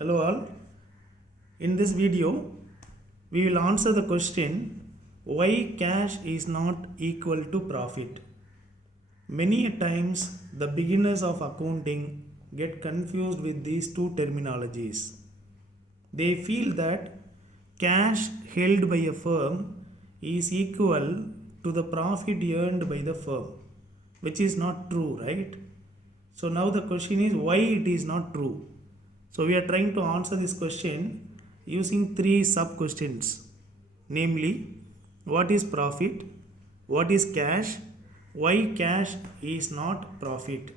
Hello all. In this video, we will answer the question why cash is not equal to profit. Many times the beginners of accounting get confused with these two terminologies. They feel that cash held by a firm is equal to the profit earned by the firm, which is not true, right? So now the question is why it is not true. So we are trying to answer this question using three sub questions, namely what is profit, what is cash, why cash is not profit.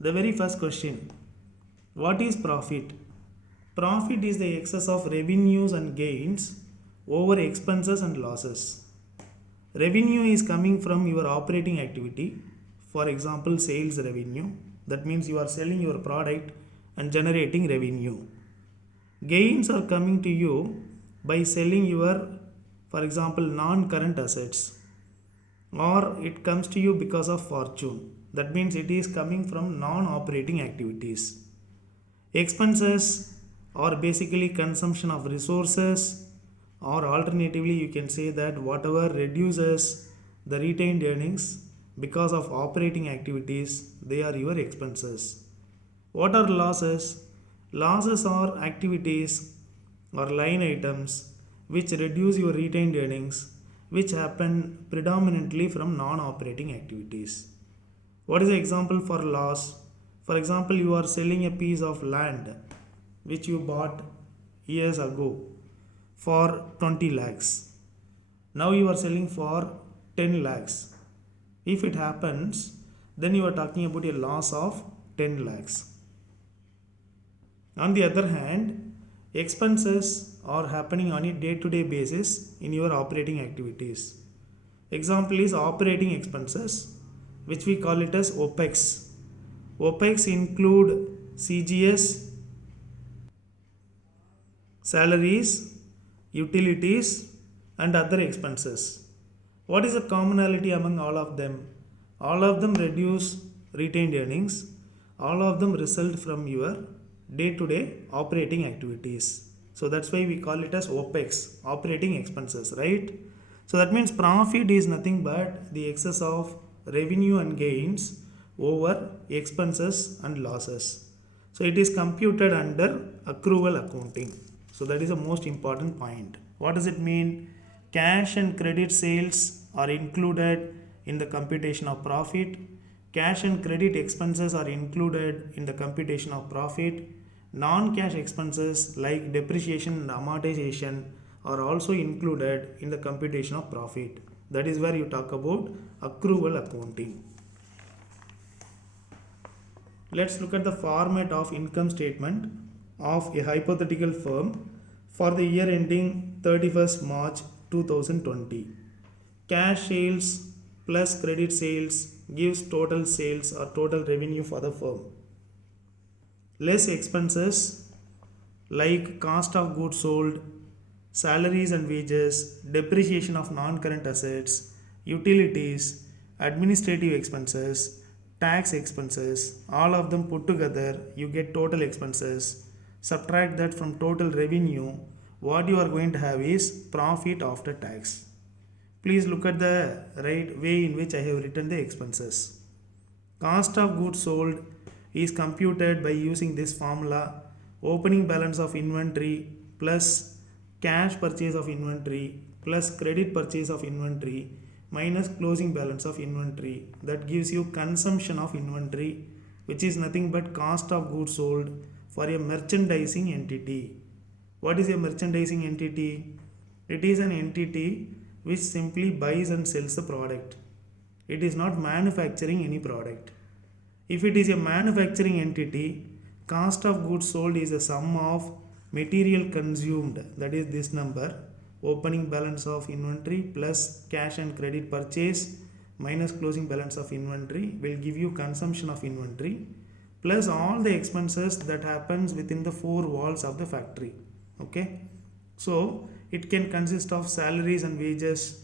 The very first question, what is profit? Profit is the excess of revenues and gains over expenses and losses. Revenue is coming from your operating activity, for example, sales revenue. That means you are selling your product and generating revenue. Gains are coming to you by selling your, for example, non-current assets, or it comes to you because of fortune. That means it is coming from non-operating activities. Expenses are basically consumption of resources, or alternatively you can say that whatever reduces the retained earnings because of operating activities, they are your expenses. What are losses? Losses are activities or line items which reduce your retained earnings, which happen predominantly from non-operating activities. What is the example for loss? For example, you are selling a piece of land which you bought years ago for 20 lakhs. Now you are selling for 10 lakhs. If it happens, then you are talking about a loss of 10 lakhs. On the other hand, expenses are happening on a day-to-day basis in your operating activities. Example is operating expenses, which we call it as OPEX. OPEX include CGS, salaries, utilities, and other expenses. What is the commonality among all of them? All of them reduce retained earnings. All of them result from your day-to-day operating activities. So that's why we call it as OPEX, operating expenses, right? So that means profit is nothing but the excess of revenue and gains over expenses and losses. So it is computed under accrual accounting. So that is the most important point. What does it mean? Cash and credit sales are included in the computation of profit. Cash and credit expenses are included in the computation of profit. Non-cash expenses like depreciation and amortization are also included in the computation of profit. That is where you talk about accrual accounting. Let's look at the format of income statement of a hypothetical firm for the year ending 31st March 2020. Cash sales plus credit sales gives total sales or total revenue for the firm. Less expenses like cost of goods sold, salaries and wages, depreciation of non-current assets, utilities, administrative expenses, tax expenses, all of them put together, you get total expenses. Subtract that from total revenue, what you are going to have is profit after tax. Please look at the right way in which I have written the expenses. Cost of goods sold is computed by using this formula: opening balance of inventory plus cash purchase of inventory plus credit purchase of inventory minus closing balance of inventory. That gives you consumption of inventory, which is nothing but cost of goods sold for a merchandising entity. What is a merchandising entity? It is an entity which simply buys and sells the product. It is not manufacturing any product. If it is a manufacturing entity, cost of goods sold is a sum of material consumed, that is this number, opening balance of inventory plus cash and credit purchase minus closing balance of inventory will give you consumption of inventory plus all the expenses that happens within the four walls of the factory. Okay, so it can consist of salaries and wages.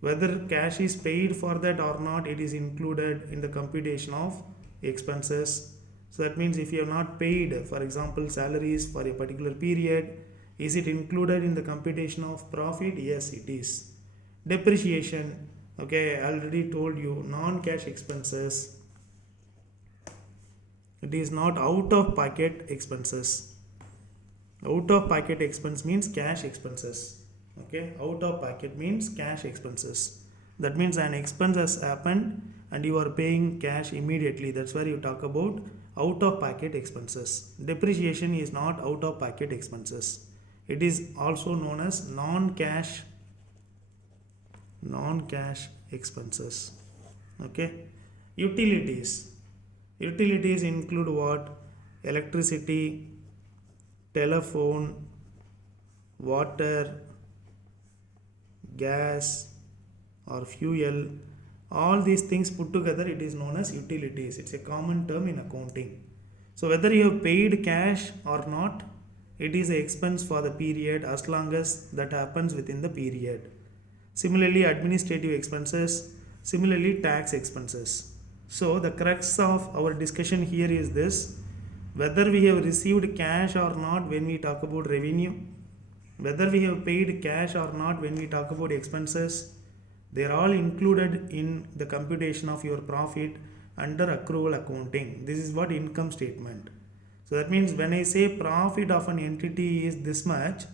Whether cash is paid for that or not, it is included in the computation of expenses. So that means if you have not paid, for example, salaries for a particular period, is it included in the computation of profit? Yes, it is. Depreciation, okay, I already told you, non-cash expenses. It is not out of pocket expenses. Out of pocket expense means cash expenses. Okay, out of pocket means cash expenses. That means an expense has happened and you are paying cash immediately. That's where you talk about out of pocket expenses. Depreciation is not out of pocket expenses. It is also known as non-cash expenses. Okay, utilities. Utilities include what? Electricity, telephone, water, gas or fuel. All these things put together, it is known as utilities. It's a common term in accounting. So whether you have paid cash or not, it is an expense for the period as long as that happens within the period. Similarly, administrative expenses, similarly tax expenses. So the crux of our discussion here is this: whether we have received cash or not when we talk about revenue, whether we have paid cash or not when we talk about expenses, they are all included in the computation of your profit under accrual accounting. This is what income statement. So that means when I say profit of an entity is this much,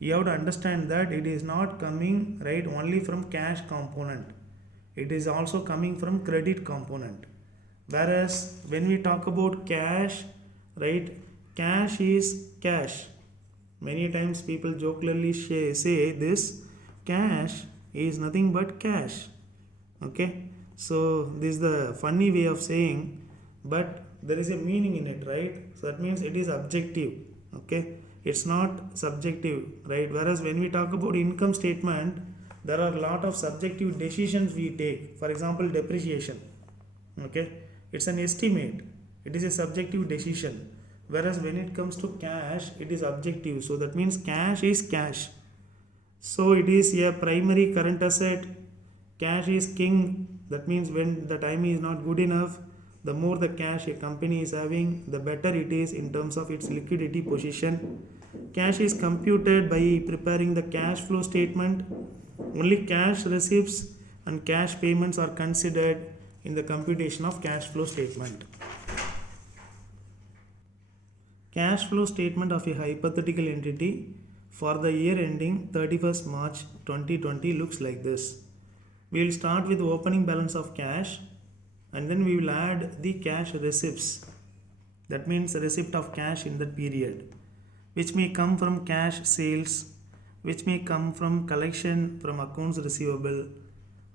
you have to understand that it is not coming right only from cash component. It is also coming from credit component. Whereas when we talk about cash, right, cash is cash. Many times people jokingly say this: cash is nothing but cash. Okay, so this is the funny way of saying, but there is a meaning in it, right? So that means it is objective. Okay, it's not subjective, right? Whereas when we talk about income statement, there are a lot of subjective decisions we take. For example, depreciation. Okay, it's an estimate, it is a subjective decision. Whereas when it comes to cash, it is objective. So that means cash is cash. So it is a primary current asset. Cash is king. That means when the time is not good enough, the more the cash a company is having, the better it is in terms of its liquidity position. Cash is computed by preparing the cash flow statement. Only cash receipts and cash payments are considered in the computation of cash flow statement. Cash flow statement of a hypothetical entity for the year ending 31st March 2020 looks like this. We will start with the opening balance of cash and then we will add the cash receipts. That means the receipt of cash in that period, which may come from cash sales, which may come from collection from accounts receivable,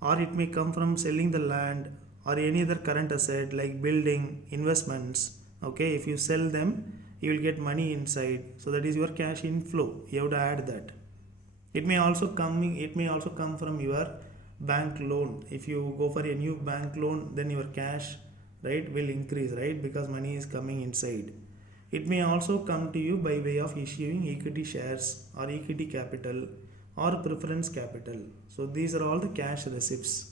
or it may come from selling the land or any other current asset like building, investments. Okay, if you sell them, you will get money inside. So that is your cash inflow. You have to add that. It may also come from your bank loan. If you go for a new bank loan, then your cash, right, will increase, right, because money is coming inside. It may also come to you by way of issuing equity shares or equity capital or preference capital. So these are all the cash receipts.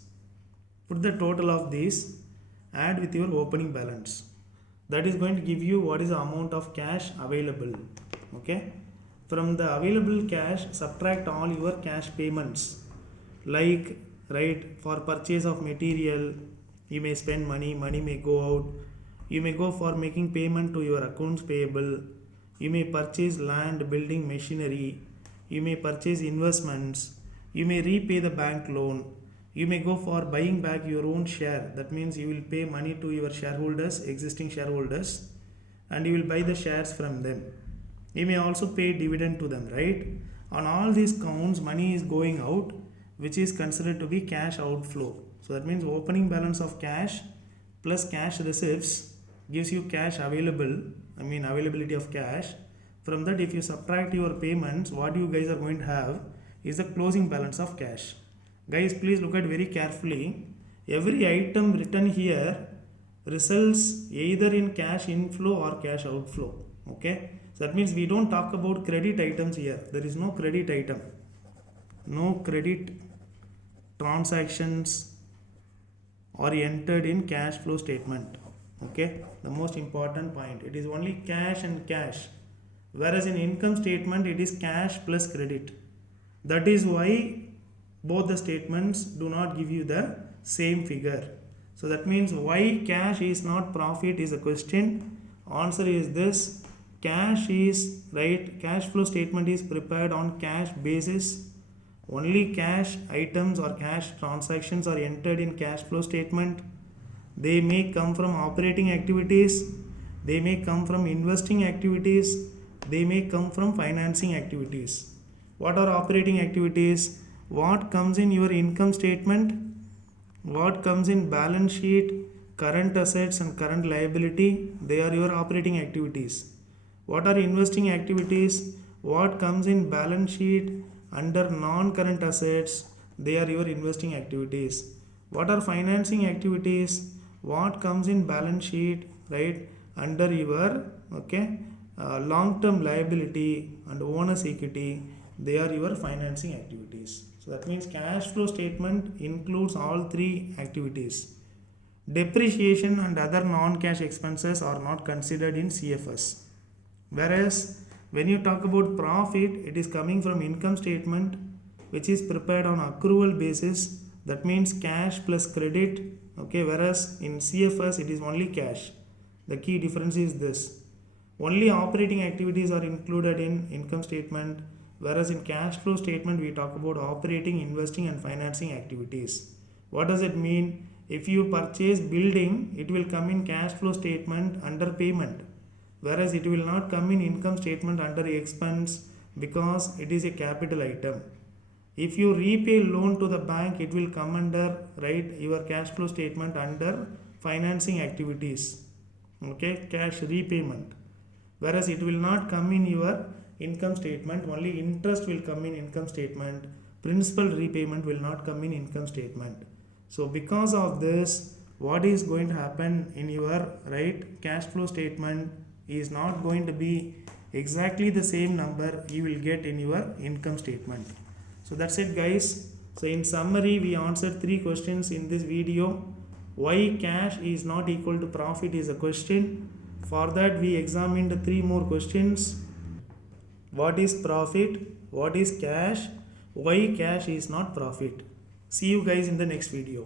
Put the total of these, add with your opening balance. That is going to give you what is the amount of cash available. Okay, from the available cash, subtract all your cash payments, like, right, for purchase of material you may spend money may go out. You may go for making payment to your accounts payable. You may purchase land, building, machinery. You may purchase investments. You may repay the bank loan. You may go for buying back your own share. That means you will pay money to your shareholders, existing shareholders, and you will buy the shares from them. You may also pay dividend to them, right? On all these counts, money is going out, which is considered to be cash outflow. So that means opening balance of cash plus cash receipts gives you cash available, availability of cash. From that, if you subtract your payments, what you guys are going to have is the closing balance of cash. Guys, please look at very carefully. Every item written here results either in cash inflow or cash outflow. Okay, so that means we don't talk about credit items here. There is no credit item, no credit transactions are entered in cash flow statement. Okay, the most important point, it is only cash and cash, whereas in income statement it is cash plus credit. That is why both the statements do not give you the same figure. So that means why cash is not profit is a question. Answer is this: cash is right, cash flow statement is prepared on cash basis. Only cash items or cash transactions are entered in cash flow statement. They may come from operating activities, they may come from investing activities, they may come from financing activities. What are operating activities? What comes in your income statement? What comes in balance sheet, current assets and current liability? They are your operating activities. What are investing activities? What comes in balance sheet under non-current assets? They are your investing activities. What are financing activities? What comes in balance sheet, right, under your long-term liability and owner's equity? They are your financing activities. So that means cash flow statement includes all three activities. Depreciation and other non-cash expenses are not considered in CFS. Whereas when you talk about profit, it is coming from income statement, which is prepared on accrual basis. That means cash plus credit. Okay, whereas in CFS it is only cash. The key difference is this: only operating activities are included in income statement, whereas in cash flow statement we talk about operating, investing and financing activities. What does it mean? If you purchase building, it will come in cash flow statement under payment, whereas it will not come in income statement under expense because it is a capital item. If you repay loan to the bank, it will come under, right, your cash flow statement under financing activities. Okay, cash repayment, whereas it will not come in your income statement. Only interest will come in income statement, principal repayment will not come in income statement. So because of this, what is going to happen in your right cash flow statement is not going to be exactly the same number you will get in your income statement. So that's it guys. So in summary, we answered 3 questions in this video. Why cash is not equal to profit is a question. For that we examined 3 more questions. What is profit? What is cash? Why cash is not profit? See you guys in the next video.